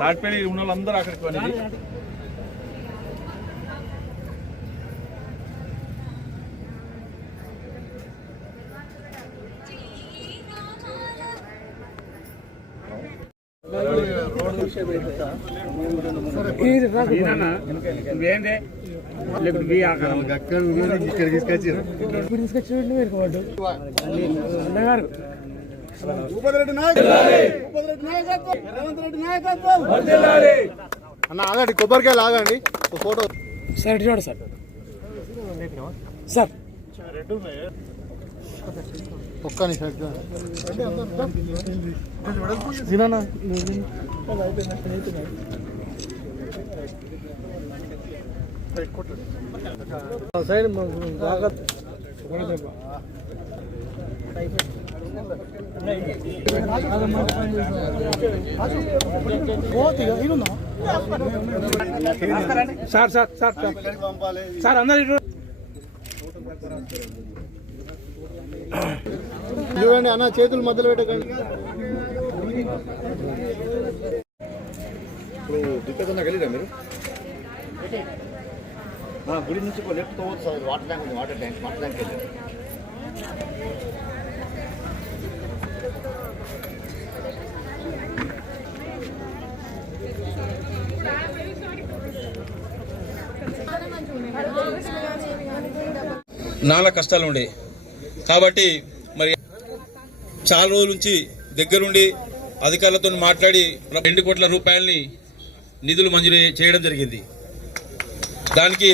తాటిపల్లి ఉన్న వాళ్ళందరూ అక్కడికి అనేది అన్న ఆగండి, కొబ్బరికాయలు ఆగండి, ఫోటో సార్ చూడండి సార్. సార్ ఒక్క నిమిషం side sir sir sir sir అందరు చూడండి అన్న, చేతులు మధ్యలో పెట్టకండి. దిక్కదన్నా కలిరా మీరు గుడి నుంచి లెఫ్ట్ పోవచ్చు సార్. వాటర్ ట్యాంక్ ఉంది, వాటర్ ట్యాంక్ వెళ్ళారు. నానా కష్టాలు ఉండే కాబట్టి మరి చాలా రోజుల నుంచి దగ్గరుండి అధికారులతో మాట్లాడి 2 కోట్ల రూపాయలని నిధులు మంజూరు చేయడం జరిగింది. దానికి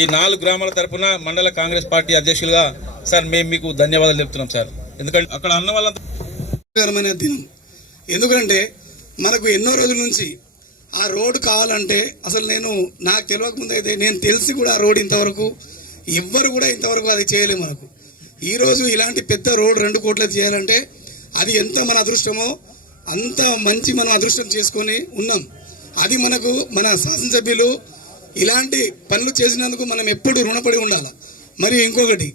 ఈ 4 గ్రామాల తరఫున మండల కాంగ్రెస్ పార్టీ అధ్యక్షులుగా సార్ మేము మీకు ధన్యవాదాలు చెప్తున్నాం సార్. ఎందుకంటే అక్కడ అన్న వాళ్ళంతా దినం. ఎందుకంటే మనకు ఎన్నో రోజుల నుంచి ఆ రోడ్డు కావాలంటే అసలు నాకు తెలియకముందు అయితే నేను తెలిసి కూడా ఆ రోడ్డు ఇంతవరకు ఎవ్వరు కూడా ఇంతవరకు అది చేయలేము. మనకు ఈరోజు ఇలాంటి పెద్ద రోడ్డు 2 కోట్లది చేయాలంటే అది ఎంత మన అదృష్టమో అంత మంచి మనం అదృష్టం చేసుకొని ఉన్నాం. అది మనకు మన శాసనసభ్యులు ఇలాంటి పనులు చేసినందుకు మనం ఎప్పుడు రుణపడి ఉండాలి. మరి ఇంకొకటి,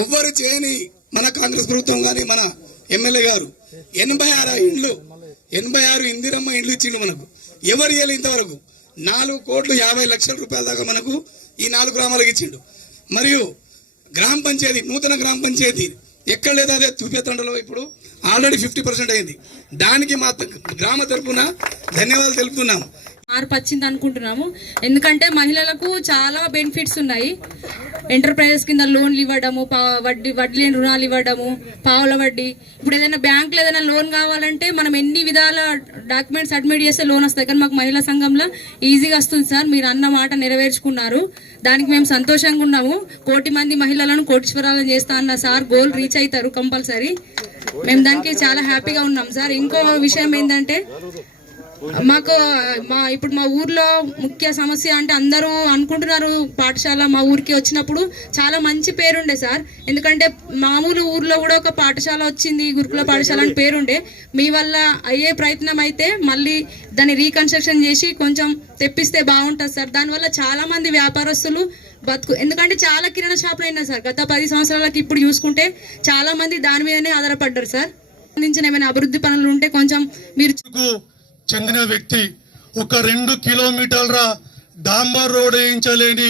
ఎవ్వరు చేయని మన కాంగ్రెస్ ప్రభుత్వం కానీ మన ఎమ్మెల్యే గారు 86 ఇందిరమ్మ ఇండ్లు ఇచ్చిండు మనకు. ఎవరు ఇవ్వాలి ఇంతవరకు? 4,50,00,000 రూపాయల దాకా మనకు ఈ 4 గ్రామాలకు ఇచ్చిండు. మరియు గ్రామ పంచాయతీ, నూతన గ్రామ పంచాయతీ ఎక్కడ లేదా అదే చూపేతండలో ఇప్పుడు ఆల్రెడీ 50% అయింది. దానికి మా గ్రామ తరఫున ధన్యవాదాలు తెలుపుతున్నాం. మార్పు వచ్చింది అనుకుంటున్నాము. ఎందుకంటే మహిళలకు చాలా బెనిఫిట్స్ ఉన్నాయి. ఎంటర్ప్రైజెస్ కింద లోన్లు ఇవ్వడము, వడ్డీ లేని రుణాలు ఇవ్వడము, పావుల వడ్డీ. ఇప్పుడు ఏదైనా బ్యాంకులో ఏదైనా లోన్ కావాలంటే మనం ఎన్ని విధాల డాక్యుమెంట్స్ సబ్మిట్ చేస్తే లోన్ వస్తాయి. కానీ మాకు మహిళా సంఘంలో ఈజీగా వస్తుంది సార్. మీరు అన్న మాట నెరవేర్చుకున్నారు, దానికి మేము సంతోషంగా ఉన్నాము. 1 కోటి మంది మహిళలను కోటీశ్వరాలను చేస్తా అన్న సార్ గోల్ రీచ్ అవుతారు కంపల్సరీ. మేము దానికి చాలా హ్యాపీగా ఉన్నాం సార్. ఇంకో విషయం ఏంటంటే మాకు ఇప్పుడు మా ఊర్లో ముఖ్య సమస్య అంటే అందరూ అనుకుంటున్నారు పాఠశాల మా ఊరికి వచ్చినప్పుడు చాలా మంచి పేరుండే సార్. ఎందుకంటే మామూలు ఊర్లో కూడా ఒక పాఠశాల వచ్చింది, గురుకుల పాఠశాల అని పేరుండే. మీ వల్ల అయ్యే ప్రయత్నం అయితే మళ్ళీ దాన్ని రీకన్స్ట్రక్షన్ చేసి కొంచెం తెప్పిస్తే బాగుంటుంది సార్. దానివల్ల చాలా మంది వ్యాపారస్తులు ఎందుకంటే చాలా కిరాణా షాపులు అయినా సార్ గత 10 సంవత్సరాలకి ఇప్పుడు చూసుకుంటే చాలా మంది దాని మీదనే ఆధారపడ్డారు సార్. ఏమైనా అభివృద్ధి పనులు ఉంటే కొంచెం మీరు చెందిన వ్యక్తి ఒక 2 కిలోమీటర్ల డాంబర్ రోడ్ వేయించలేని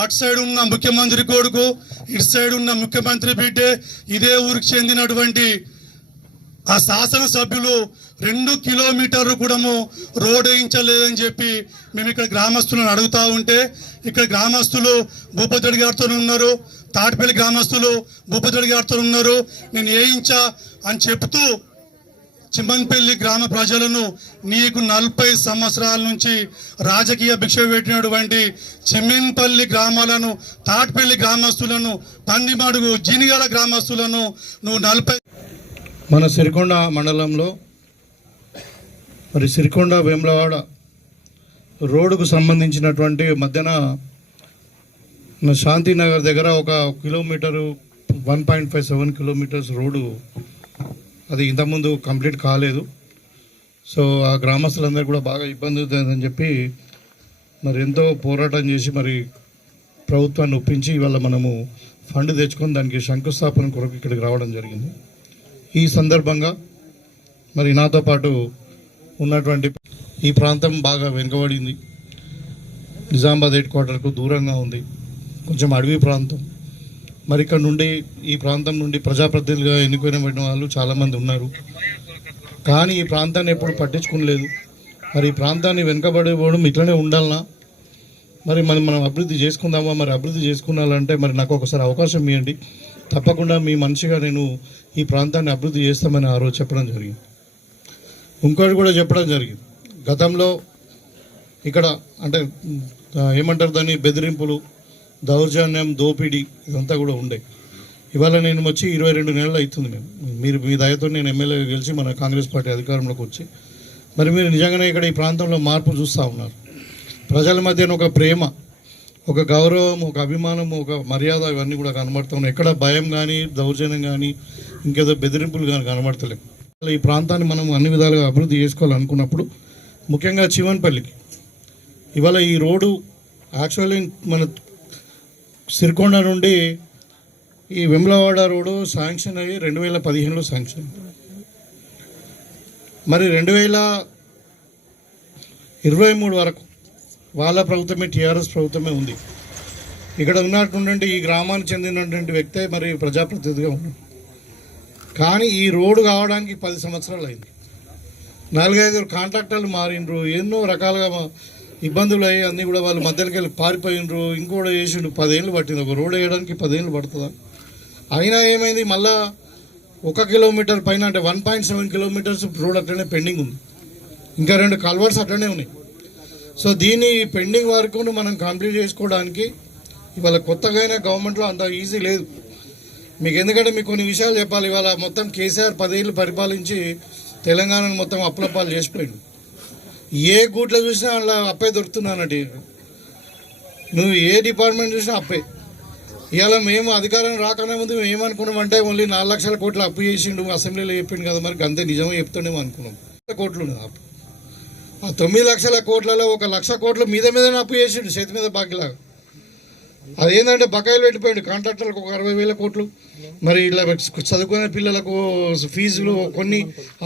అటు సైడ్ ఉన్న ముఖ్యమంత్రి కొడుకు, ఇటు సైడ్ ఉన్న ముఖ్యమంత్రి బిడ్డే, ఇదే ఊరికి చెందినటువంటి ఆ శాసనసభ్యులు 2 కిలోమీటర్లు కూడా రోడ్ వేయించలేదని చెప్పి మేము ఇక్కడ గ్రామస్తులను అడుగుతా ఉంటే, ఇక్కడ గ్రామస్తులు భూపతి గారితో ఉన్నారు, తాటిపల్లి గ్రామస్తులు భూపతి గారితో ఉన్నారు. నేను వేయించా అని చెప్తూ చిమ్మన్పల్లి గ్రామ ప్రజలను నీకు 40 సంవత్సరాల నుంచి రాజకీయ భిక్ష పెట్టినటువంటి చిమ్మన్పల్లి గ్రామాలను, తాటిపల్లి గ్రామస్తులను, పందిమడుగు జీనిగాల గ్రామస్తులను నువ్వు 40 మన సిరికొండ మండలంలో మరి సిరికొండ వేములవాడ రోడ్డుకు సంబంధించినటువంటి మధ్యన శాంతినగర్ దగ్గర 1 కిలోమీటరు 1.57 కిలోమీటర్స్ రోడ్డు అది ఇంతకుముందు కంప్లీట్ కాలేదు. సో ఆ గ్రామస్తులందరూ కూడా బాగా ఇబ్బంది అవుతుందని చెప్పి మరి ఎంతో పోరాటం చేసి మరి ప్రభుత్వాన్ని ఒప్పించి ఇవాళ మనము ఫండ్ తెచ్చుకొని దానికి శంకుస్థాపన కొరకు ఇక్కడికి రావడం జరిగింది. ఈ సందర్భంగా మరి నాతో పాటు ఉన్నటువంటి ఈ ప్రాంతం బాగా వెనుకబడింది, నిజామాబాద్ హెడ్ క్వార్టర్కు దూరంగా ఉంది, కొంచెం అడవి ప్రాంతం. మరి ఇక్కడ నుండి ఈ ప్రాంతం నుండి ప్రజాప్రతినిధులుగా ఎన్నుకోబడిన వాళ్ళు చాలామంది ఉన్నారు, కానీ ఈ ప్రాంతాన్ని ఎప్పుడు పట్టించుకోలేదు. మరి ఈ ప్రాంతాన్ని వెనుకబడిపోవడం ఇట్లనే ఉండాలనా, మరి మనం అభివృద్ధి చేసుకుందామా? మరి అభివృద్ధి చేసుకున్నాలంటే మరి నాకు ఒకసారి అవకాశం ఇవ్వండి, తప్పకుండా మీ మనిషిగా నేను ఈ ప్రాంతాన్ని అభివృద్ధి చేస్తామని ఆ రోజు చెప్పడం జరిగింది. ఇంకోటి కూడా చెప్పడం జరిగింది, గతంలో ఇక్కడ అంటే ఏమంటారు దాన్ని, బెదిరింపులు, దౌర్జన్యం, దోపిడీ ఇదంతా కూడా ఉండే. ఇవాళ నేను వచ్చి 22 నెలలు అవుతుంది. మీరు మీ దయతో నేను ఎమ్మెల్యేగా గెలిచి మన కాంగ్రెస్ పార్టీ అధికారంలోకి వచ్చి మరి మీరు నిజంగానే ఇక్కడ ఈ ప్రాంతంలో మార్పు చూస్తూ ఉన్నారు. ప్రజల మధ్యన ఒక ప్రేమ, ఒక గౌరవం, ఒక అభిమానం, ఒక మర్యాద ఇవన్నీ కూడా కనబడుతున్నాయి. ఎక్కడ భయం కానీ, దౌర్జన్యం కానీ, ఇంకేదో బెదిరింపులు కానీ కనబడతలేవు. ఈ ప్రాంతాన్ని మనం అన్ని విధాలుగా అభివృద్ధి చేసుకోవాలనుకున్నప్పుడు ముఖ్యంగా చివన్పల్లికి ఇవాళ ఈ రోడ్డు యాక్చువల్లీ మన సిరికొండ నుండి ఈ వెమ్లవాడ రోడ్డు శాంక్షన్ అయ్యి 2015లో శాంక్షన్. మరి 2023 వరకు వాళ్ళ ప్రభుత్వమే, టీఆర్ఎస్ ప్రభుత్వమే ఉంది. ఇక్కడ ఉన్నటువంటి ఈ గ్రామానికి చెందినటువంటి వ్యక్తే మరి ప్రజాప్రతినిధిగా ఉన్నాడు. కానీ ఈ రోడ్డు కావడానికి 10 సంవత్సరాలు అయింది. 4-5 కాంట్రాక్టర్లు మారిండ్రు, ఎన్నో రకాలుగా ఇబ్బందులు అయ్యి అన్నీ కూడా వాళ్ళు మధ్యలోకి వెళ్ళి పారిపోయినరు. ఇంకోటి చేసిండు, 10 ఏళ్ళు పట్టింది. ఒక రోడ్డు వేయడానికి 10 ఏళ్ళు పడుతుందా? అయినా ఏమైంది, మళ్ళా 1 కిలోమీటర్ పైన అంటే 1.7 కిలోమీటర్స్ రోడ్ అట్లనే పెండింగ్ ఉంది. ఇంకా 2 కల్వర్స్ అట్లనే ఉన్నాయి. సో దీన్ని పెండింగ్ వరకు మనం కంప్లీట్ చేసుకోవడానికి ఇవాళ కొత్తగా గవర్నమెంట్లో అంత ఈజీ లేదు మీకు. ఎందుకంటే మీకు కొన్ని విషయాలు చెప్పాలి. ఇవాళ మొత్తం కేసీఆర్ 10 ఏళ్ళు పరిపాలించి తెలంగాణను మొత్తం అప్పులపాలు చేసిపోయింది. ఏ గూట్లో చూసినా అలా అప్పే దొరుకుతున్నానంటే, నువ్వు ఏ డిపార్ట్మెంట్ చూసినా అప్పే. ఇవాళ మేము అధికారం రాకనే ముందు మేము ఏమనుకున్నామంటే ఓన్లీ 4 లక్షల కోట్లు అప్పు చేసిండు, అసెంబ్లీలో చెప్పిండు కదా, మరి అంతే నిజమే చెప్తుండేమో అనుకున్నాం. కోట్లు అప్పు, ఆ 9 లక్షల కోట్లలో 1 లక్ష కోట్లు మీదనే అప్పు చేసిండు, చేతి మీద బాకీలాగా. అదేంటంటే బకాయిలు పెట్టిపోయాడు కాంట్రాక్టర్లకు 60,000 కోట్లు. మరి ఇట్లా చదువుకునే పిల్లలకు ఫీజులు కొన్ని,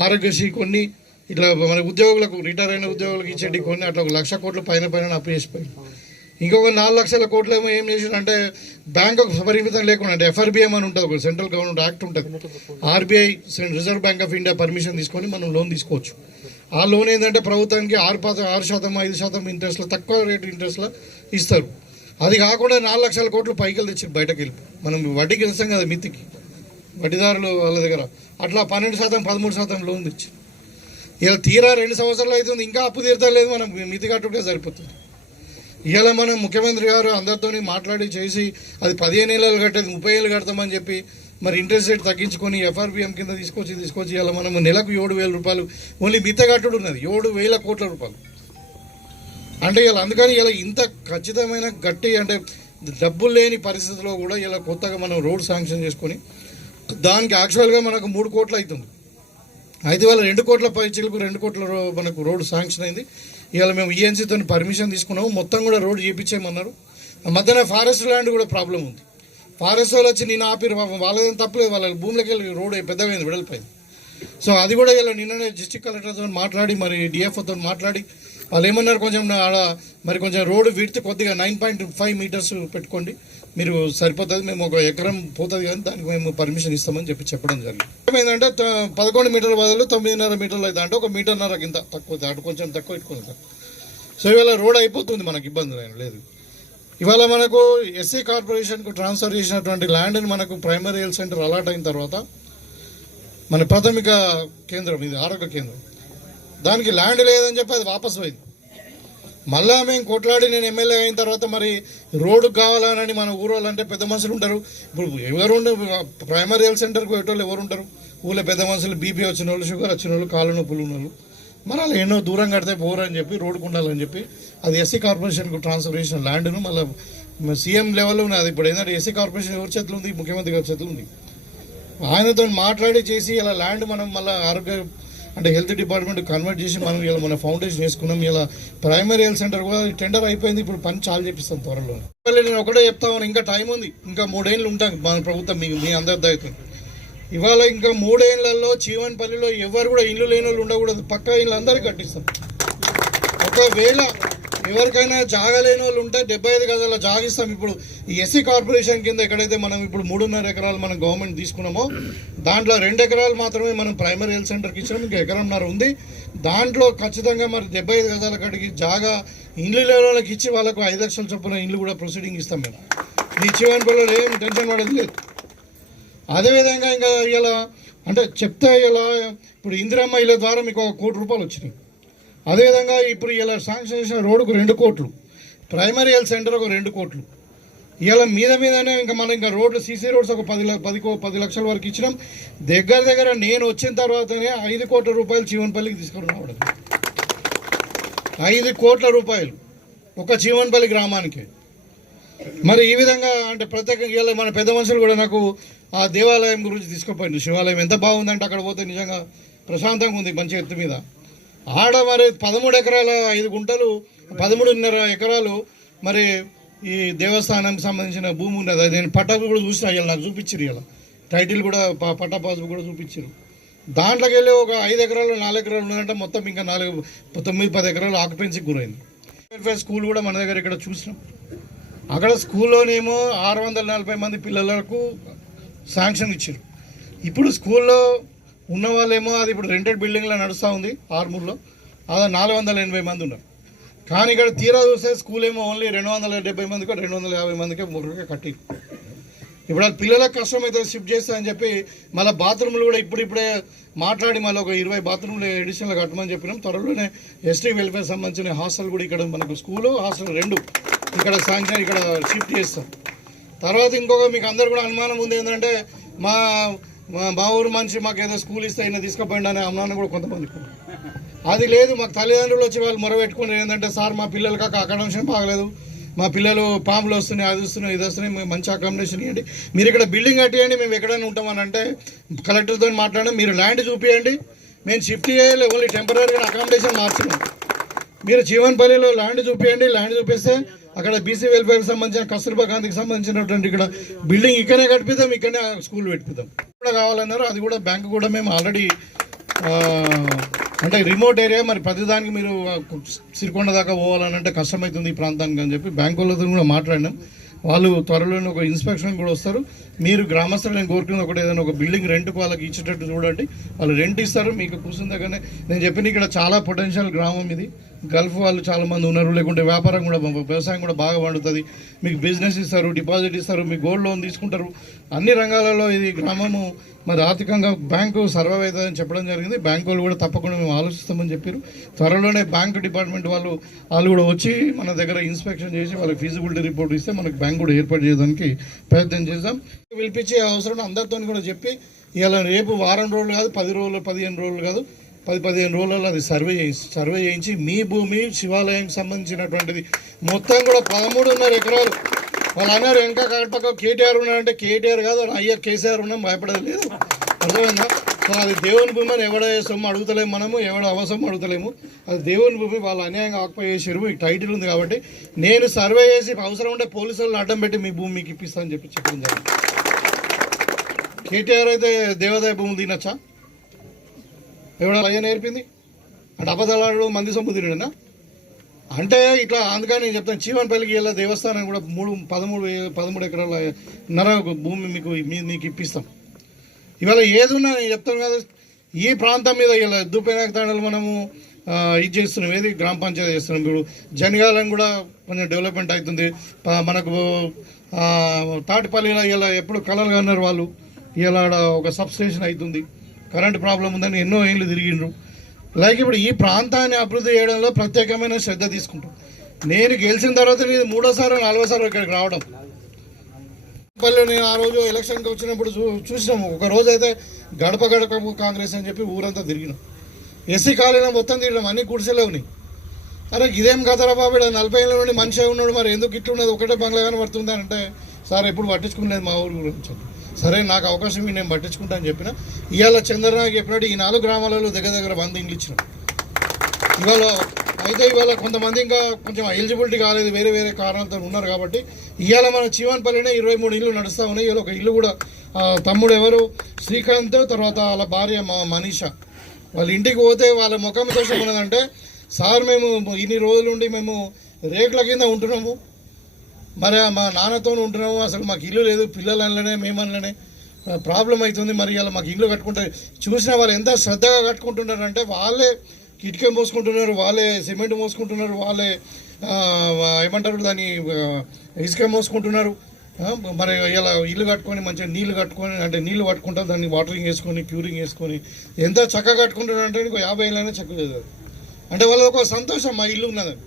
ఆరోగ్యశ్రీ కొన్ని, ఇట్లా మన ఉద్యోగులకు, రిటైర్ అయిన ఉద్యోగులకు ఇచ్చేటి కొన్ని, అట్లా 1 లక్ష కోట్లు పైన అప్పు చేసిపోయాడు. ఇంకొక 4 లక్షల కోట్లు ఏమో ఏం చేసిండంటే బ్యాంకు పరిమితం లేకుండా, అంటే FRBM అని ఉంటుంది, ఒక సెంట్రల్ గవర్నమెంట్ యాక్ట్ ఉంటుంది, RBI reserve bank of India permission తీసుకొని మనం లోన్ తీసుకోవచ్చు. ఆ లోన్ ఏంటంటే ప్రభుత్వానికి 6%, 5% ఇంట్రెస్ట్లో, తక్కువ రేటు ఇంట్రెస్ట్లో ఇస్తారు. అది కాకుండా 4 లక్షల కోట్లు పైకి తెచ్చి బయటకు వెళ్ళి మనం వడ్డీకి ఇస్తాం కదా మిత్తికి, వడ్డీదారులు వాళ్ళ దగ్గర అట్లా 12%, 13% లోన్ తెచ్చి ఇలా తీరా 2 సంవత్సరాలు అవుతుంది, ఇంకా అప్పు తీరతలేదు. మనం మితి కట్టుకుంటే సరిపోతుంది. ఇలా మనం ముఖ్యమంత్రి గారు అందరితో మాట్లాడి చేసి అది 15 ఏళ్ళు కట్టేది 30 ఏళ్ళు కడతామని చెప్పి మరి ఇంట్రెస్ట్ రేట్ తగ్గించుకొని FRBM కింద తీసుకొచ్చి ఇలా మనం నెలకు 7,000 రూపాయలు ఓన్లీ మిత కట్టుడు ఉన్నది, 7,000 కోట్ల రూపాయలు. అంటే ఇలా అందుకని ఇలా ఇంత ఖచ్చితమైన గట్టి అంటే డబ్బులు లేని పరిస్థితిలో కూడా ఇలా కొత్తగా మనం రోడ్ శాంక్షన్ చేసుకొని దానికి యాక్చువల్గా మనకు 3 కోట్లు అవుతుంది. అయితే వాళ్ళ 2 కోట్ల చిలుపు 2 కోట్ల మనకు రోడ్ శాంక్షన్ అయింది. ఇవాళ మేము ENCతో పర్మిషన్ తీసుకున్నాము, మొత్తం కూడా రోడ్ చేయించేయమన్నారు. మధ్యన ఫారెస్ట్ ల్యాండ్ కూడా ప్రాబ్లం ఉంది. ఫారెస్ట్ వాళ్ళు వచ్చి నిన్న ఆపిరు, వాళ్ళదేం తప్పలేదు, వాళ్ళ భూమిలోకి వెళ్ళి రోడ్ పెద్దగా వెడల్పోయింది. సో అది కూడా ఇలా నిన్ననే డిస్ట్రిక్ట్ కలెక్టర్తో మాట్లాడి మరి DFOతో మాట్లాడి వాళ్ళు ఏమన్నారు, కొంచెం మరి కొంచెం రోడ్డు విడ్త్ కొద్దిగా 9.5 మీటర్స్ పెట్టుకోండి, మీరు సరిపోతుంది, మేము 1 ఎకరం పోతుంది కానీ దానికి మేము పర్మిషన్ ఇస్తామని చెప్పడం జరిగింది. ఏమైందంటే 11 మీటర్ల బదులు 9.5 మీటర్లు అయితే, అంటే 1 మీటర్న్నర కింద తక్కువ, అటు కొంచెం తక్కువ పెట్టుకుంది. సో ఇవాళ రోడ్ అయిపోతుంది, మనకి ఇబ్బంది లేదు. ఇవాళ మనకు SC కార్పొరేషన్కు ట్రాన్స్ఫర్ చేసినటువంటి ల్యాండ్ని మనకు ప్రైమరీ హెల్త్ సెంటర్ అలాట్ అయిన తర్వాత మన ప్రాథమిక కేంద్రం, ఇది ఆరోగ్య కేంద్రం, దానికి ల్యాండ్ లేదని చెప్పి అది వాపసు పోయింది. మళ్ళా మేము కొట్లాడి నేను ఎమ్మెల్యే అయిన తర్వాత మరి రోడ్డు కావాలని మన ఊరోళ్ళంటే పెద్ద మనుషులు ఉంటారు. ఇప్పుడు ఎవరు ప్రైమరీ హెల్త్ సెంటర్కి పోయేటోళ్ళు ఎవరు ఉంటారు? ఊళ్ళో పెద్ద మనుషులు, BP వచ్చిన వాళ్ళు, షుగర్ వచ్చిన వాళ్ళు, కాళ్ళ నొప్పులు ఉన్న వాళ్ళు, మరి అలా ఎన్నో దూరం కడితే పోరని చెప్పి రోడ్డుకు ఉండాలని చెప్పి అది SC కార్పొరేషన్కు ట్రాన్స్ఫర్ చేసిన ల్యాండ్ను మళ్ళీ CM లెవెల్లో ఉన్నది. అది ఇప్పుడు ఏంటంటే SC కార్పొరేషన్ ఎవరి చేతులు ఉంది? ముఖ్యమంత్రి గారి చేతులు ఉంది. ఆయనతో మాట్లాడి చేసి ఇలా ల్యాండ్ మనం మళ్ళీ ఆరోగ్య అంటే హెల్త్ డిపార్ట్మెంట్ కన్వర్ట్ చేసి మనం ఇలా మన ఫౌండేషన్ వేసుకున్నాం. ఇలా ప్రైమరీ హెల్త్ సెంటర్ కూడా టెండర్ అయిపోయింది, ఇప్పుడు పని చాలు చేపిస్తాం త్వరలో. నేను ఒకటే చెప్తాను, ఇంకా టైం ఉంది, ఇంకా 3 ఏళ్ళు ఉంటాం మన ప్రభుత్వం, మీ అందరి దయతో ఇవాళ ఇంకా 3 ఏళ్లలో చీవన్పల్లిలో ఎవరు కూడా ఇల్లు లేని వాళ్ళు ఉండకూడదు, పక్కా ఇల్లు అందరికీ కట్టిస్తాం. ఒకవేళ ఎవరికైనా జాగా లేని వాళ్ళు ఉంటే 75 గజాల జాగిస్తాం. ఇప్పుడు ఈ ఎస్సీ కార్పొరేషన్ కింద ఎక్కడైతే మనం ఇప్పుడు 3.5 ఎకరాలు మనం గవర్నమెంట్ తీసుకున్నామో దాంట్లో 2 ఎకరాలు మాత్రమే మనం ప్రైమరీ హెల్త్ సెంటర్కి ఇచ్చినాం, ఇంకా 1.5 ఎకరం ఉంది. దాంట్లో ఖచ్చితంగా మరి 75 గజాల కాడికి జాగా ఇండ్లు లేని వాళ్ళకి ఇచ్చి వాళ్ళకు 5 లక్షల చొప్పున ఇండ్లు కూడా ప్రొసీడింగ్ ఇస్తాం మేము. ఈ చీవన్పల్లిలో ఏం టెన్షన్ పడేది లేదు. అదేవిధంగా ఇంకా ఇలా అంటే చెప్తే ఇలా ఇప్పుడు ఇందిరమ్మ ఇళ్ళ ద్వారా మీకు 1 కోటి రూపాయలు వచ్చినాయి. అదేవిధంగా ఇప్పుడు ఇలా శాంక్షన్ చేసిన రోడ్డుకు 2 కోట్లు, ప్రైమరీ హెల్త్ సెంటర్ ఒక 2 కోట్లు. ఇలా మీదనే ఇంకా మనం ఇంకా రోడ్లు సీసీ రోడ్స్ ఒక 10 లక్షల వరకు ఇచ్చినాం. దగ్గర నేను వచ్చిన తర్వాతనే 5 కోట్ల రూపాయలు చీవన్పల్లికి తీసుకుని రావడం. 5 కోట్ల రూపాయలు ఒక చీవన్పల్లి గ్రామానికి. మరి ఈ విధంగా అంటే ప్రత్యేకంగా ఇలా మన పెద్ద మనుషులు కూడా నాకు ఆ దేవాలయం గురించి తీసుకుపోయింది. శివాలయం ఎంత బాగుందంటే అక్కడ పోతే నిజంగా ప్రశాంతంగా ఉంది, మంచి ఎత్తు మీద. ఆడ మరి 13 ఎకరాల 5 గుంటలు 13.5 ఎకరాలు మరి ఈ దేవస్థానానికి సంబంధించిన భూమి ఉన్నది. అది నేను పట్టా కూడా చూసిన, ఇలా నాకు చూపించారు, ఇలా టైటిల్ కూడా పట్టా పాస్ కూడా చూపించారు. దాంట్లోకి వెళ్ళి ఒక 5 ఎకరాలు 4 ఎకరాలు ఉన్నదంటే మొత్తం ఇంకా 9-10 ఎకరాలు ఆక్యుపెన్సీకి గురైంది. వెల్ఫేర్ స్కూల్ కూడా మన దగ్గర ఇక్కడ చూసినాం. అక్కడ స్కూల్లోనేమో 640 మంది పిల్లలకు శాంక్షన్ ఇచ్చారు. ఇప్పుడు స్కూల్లో ఉన్న వాళ్ళేమో అది ఇప్పుడు రెంటెడ్ బిల్డింగ్లో నడుస్తూ ఉంది ఆర్మూర్లో, అది 480 మంది ఉన్నారు. కానీ ఇక్కడ తీరా చూస్తే స్కూల్ ఏమో ఓన్లీ 270 మందికో 250 మందికే ముగ్గురికే కట్టి. ఇప్పుడు అది పిల్లలకు కష్టమైతే షిఫ్ట్ చేస్తామని చెప్పి మళ్ళీ బాత్రూమ్లు కూడా ఇప్పుడిప్పుడే మాట్లాడి మళ్ళీ ఒక 20 బాత్రూమ్లు ఎడిషనల్గా కట్టమని చెప్పినాం. త్వరలోనే ఎస్టీ వెల్ఫేర్ సంబంధించిన హాస్టల్ కూడా ఇక్కడ మనకు స్కూలు హాస్టల్ 2 ఇక్కడ శాంక్షన్ ఇక్కడ షిఫ్ట్ చేస్తాం. తర్వాత ఇంకొక మీకు అందరు కూడా అనుమానం ఉంది ఏంటంటే మా ఊరు మనిషి మాకు ఏదో స్కూల్ ఇస్తే అయినా తీసుకుపోయింది అనే అనుమానం కూడా కొంతమంది. అది లేదు, మాకు తల్లిదండ్రులు వచ్చి వాళ్ళు మొరబెట్టుకుని ఏంటంటే సార్ మా పిల్లలకి అకామిడేషన్ బాగలేదు, మా పిల్లలు పాములు వస్తున్నాయి, అది వస్తున్నాయి, ఇది వస్తున్నాయి, మేము మంచి అకామిడేషన్ ఇవ్వండి, మీరు ఇక్కడ బిల్డింగ్ కట్టియండి, మేము ఎక్కడైనా ఉంటామని అంటే కలెక్టర్తో మాట్లాడడం, మీరు ల్యాండ్ చూపించండి, మేము షిఫ్ట్ చేయాలి, ఓన్లీ టెంపరీగా అకామిడేషన్ మార్చినాం, మీరు జీవన్పల్లిలో ల్యాండ్ చూపించండి, ల్యాండ్ చూపిస్తే అక్కడ బీసీ వెల్ఫేర్కి సంబంధించిన కస్తూర్బా గాంధీకి సంబంధించినటువంటి ఇక్కడ బిల్డింగ్ ఇక్కడనే కట్టిద్దాం, ఇక్కడనే స్కూల్ పెట్టిద్దాం కూడా కావాలన్నారు. అది కూడా బ్యాంకు కూడా మేము ఆల్రెడీ అంటే రిమోట్ ఏరియా, మరి ప్రతిదానికి మీరు సిరికొండ దాకా పోవాలని అంటే కష్టమవుతుంది ఈ ప్రాంతానికి అని చెప్పి బ్యాంకు వాళ్ళతో కూడా మాట్లాడినాం. వాళ్ళు త్వరలోనే ఒక ఇన్స్పెక్షన్ కూడా వస్తారు. మీరు గ్రామస్తులను కోరుకున్న ఒకటి ఏదైనా ఒక బిల్డింగ్ రెంట్కి వాళ్ళకి ఇచ్చేటట్టు చూడండి, వాళ్ళు రెంట్ ఇస్తారు. మీకు కూర్చున్న దగ్గరనే నేను చెప్పిన ఇక్కడ చాలా పొటెన్షియల్ గ్రామం ఇది. గల్ఫ్ వాళ్ళు చాలామంది ఉన్నారు, లేకుంటే వ్యాపారం కూడా వ్యవసాయం కూడా బాగా పండుతుంది. మీకు బిజినెస్ ఇస్తారు, డిపాజిట్ ఇస్తారు, మీకు గోల్డ్ లోన్ తీసుకుంటారు. అన్ని రంగాలలో ఇది గ్రామము మరి ఆర్థికంగా బ్యాంకు సర్వైవ్ అవుతుందని చెప్పడం జరిగింది. బ్యాంకు వాళ్ళు కూడా తప్పకుండా మేము ఆలోచిస్తామని చెప్పారు. త్వరలోనే బ్యాంకు డిపార్ట్మెంట్ వాళ్ళు కూడా వచ్చి మన దగ్గర ఇన్స్పెక్షన్ చేసి వాళ్ళకి ఫీజిబిలిటీ రిపోర్ట్ ఇస్తే మనకు బ్యాంక్ కూడా ఏర్పాటు చేయడానికి ప్రయత్నం చేద్దాం. పిలిపించే అవసరం అందరితో కూడా చెప్పి ఇలా రేపు వారం రోజులు కాదు, 10 రోజులు 15 రోజులు కాదు, 10-15 రోజులలో అది సర్వే చేయించి మీ భూమి శివాలయంకి సంబంధించినటువంటిది మొత్తం కూడా 13.5 ఎకరాలు. వాళ్ళు అన్నారు వెనక పక్క కేటీఆర్ ఉన్నాడంటే కేటీఆర్ కాదు, అయ్యా కేసీఆర్ ఉన్నాం, భయపడేది లేదు, అర్థమైందా? సో అది దేవుని భూమి అని ఎవడ సొమ్ము అడుగుతలేము, మనము ఎవడ అవసరం అడుగుతలేము, అది దేవుని భూమి. వాళ్ళు అన్యాయంగా ఆక్యుపై చేసారు, మీకు టైటిల్ ఉంది కాబట్టి నేను సర్వే చేసి అవసరం ఉంటే పోలీసు వాళ్ళని అడ్డం పెట్టి మీ భూమి మీకు ఇప్పిస్తానని చెప్పి చెప్పడం జరిగింది. కేటీఆర్ అయితే దేవాదాయ భూములు తినచ్చా? ఎవడ అయ్యా నేర్పింది అంటే అబద్ధాలు మంది సొమ్ము తినడనా అంటే ఇట్లా. అందుకని నేను చెప్తాను, చీవన్పల్లికి వెళ్ళే దేవస్థానం కూడా 13 ఎకరాల నర భూమి మీకు ఇప్పిస్తాం. ఇవాళ ఏదున్నా నేను చెప్తాను కదా, ఈ ప్రాంతం మీద ఇలా దూపేనాక తాండలు మనము ఇది చేస్తున్నాం, ఏది గ్రామ పంచాయతీ చేస్తున్నాం. ఇప్పుడు జనగాలం కూడా కొంచెం డెవలప్మెంట్ అవుతుంది. మనకు తాటిపల్లిలో ఇలా ఎప్పుడు కలలుగా అన్నారు వాళ్ళు, ఇలా ఒక సబ్స్టేషన్ అవుతుంది, కరెంటు ప్రాబ్లం ఉందని ఎన్నో ఏళ్ళు తిరిగిండ్రు. లైక్ ఇప్పుడు ఈ ప్రాంతాన్ని అభివృద్ధి చేయడంలో ప్రత్యేకమైన శ్రద్ధ తీసుకుంటాం. నేను గెలిచిన తర్వాత నేను 3వ 4వ ఇక్కడికి రావడం. పల్లె నేను ఆ రోజు ఎలక్షన్కి వచ్చినప్పుడు చూసినాము. ఒక రోజు అయితే గడప కాంగ్రెస్ అని చెప్పి ఊరంతా తిరిగినాం. ఎస్సీ కాలనీ మొత్తం తిరిగినాం, అన్ని గుడిసెలే ఉన్నాయి. అరే ఇదేం కదరా బాబు, 40 ఏళ్ళ నుండి మనిషి ఉన్నాడు, మరి ఎందుకు ఇట్లున్నది, ఒకటే బంగ్లా కానీ పడుతుంది అంటే సార్ ఎప్పుడు పట్టించుకునేది మా ఊరి గురించి. సరే నాకు అవకాశం నేను పట్టించుకుంటా అని చెప్పిన. ఇవాళ చంద్రనాథ్ చెప్పినట్టు ఈ 4 గ్రామాలలో దగ్గర 100 ఇండ్లు ఇచ్చినాం. ఇవాళ అయితే ఇవాళ కొంతమంది ఇంకా కొంచెం ఎలిజిబిలిటీ కాలేదు, వేరే వేరే కారణాలతో ఉన్నారు కాబట్టి ఇవాళ మన చీవన్పల్లినే 23 ఇల్లు నడుస్తూ ఉన్నాయి. ఇవాళ ఒక ఇల్లు కూడా తమ్ముడు ఎవరు శ్రీకాంత్, తర్వాత వాళ్ళ భార్య మనీషా, వాళ్ళ ఇంటికి పోతే వాళ్ళ ముఖం దోషం ఉన్నదంటే, సార్ మేము ఇన్ని రోజులుండి మేము రేట్ల కింద ఉంటున్నాము, మరి మా నాన్నతో ఉంటున్నాము, అసలు మాకు ఇల్లు లేదు, పిల్లలనే మేమనలనే ప్రాబ్లం అవుతుంది, మరి ఇలా మాకు ఇల్లు కట్టుకుంటే చూసిన వాళ్ళు ఎంత శ్రద్ధగా కట్టుకుంటున్నారంటే వాళ్ళే కిటికీ మోసుకుంటున్నారు, వాళ్ళే సిమెంట్ మోసుకుంటున్నారు, వాళ్ళే ఏమంటారు దాన్ని ఇసుక మోసుకుంటున్నారు. మరి ఇలా ఇల్లు కట్టుకొని మంచిగా నీళ్లు కట్టుకొని అంటే నీళ్లు పట్టుకుంటారు, దాన్ని వాటరింగ్ వేసుకొని క్యూరింగ్ వేసుకొని ఎంత చక్కగా కట్టుకుంటున్నారు అంటే ఇంకో 50 ఏళ్ళైనా చక్కగా చేస్తారు. అంటే వాళ్ళకి ఒక సంతోషం మా ఇల్లు ఉన్నదని.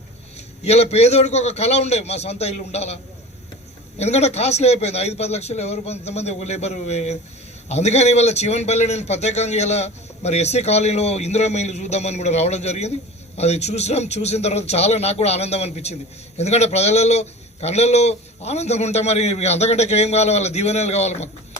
ఇలా పేదోడికి ఒక కళ ఉండే మా సొంత ఇల్లు ఉండాలా, ఎందుకంటే కాస్ట్లీ అయిపోయింది, 5-10 లక్షలు ఎవరు కొంతమంది ఒక లేబర్. అందుకని వాళ్ళ చీవన్పల్లి నేను ప్రత్యేకంగా ఇలా మరి ఎస్సీ కాలనీలో ఇందిరమ్మ ఇల్లు చూద్దామని కూడా రావడం జరిగింది. అది చూసిన తర్వాత చాలా నాకు కూడా ఆనందం అనిపించింది. ఎందుకంటే ప్రజలలో కళ్ళల్లో ఆనందం ఉంటే మరి అంతకంటే ఏం కావాలి, వాళ్ళ దీవెనలు కావాలి మాకు.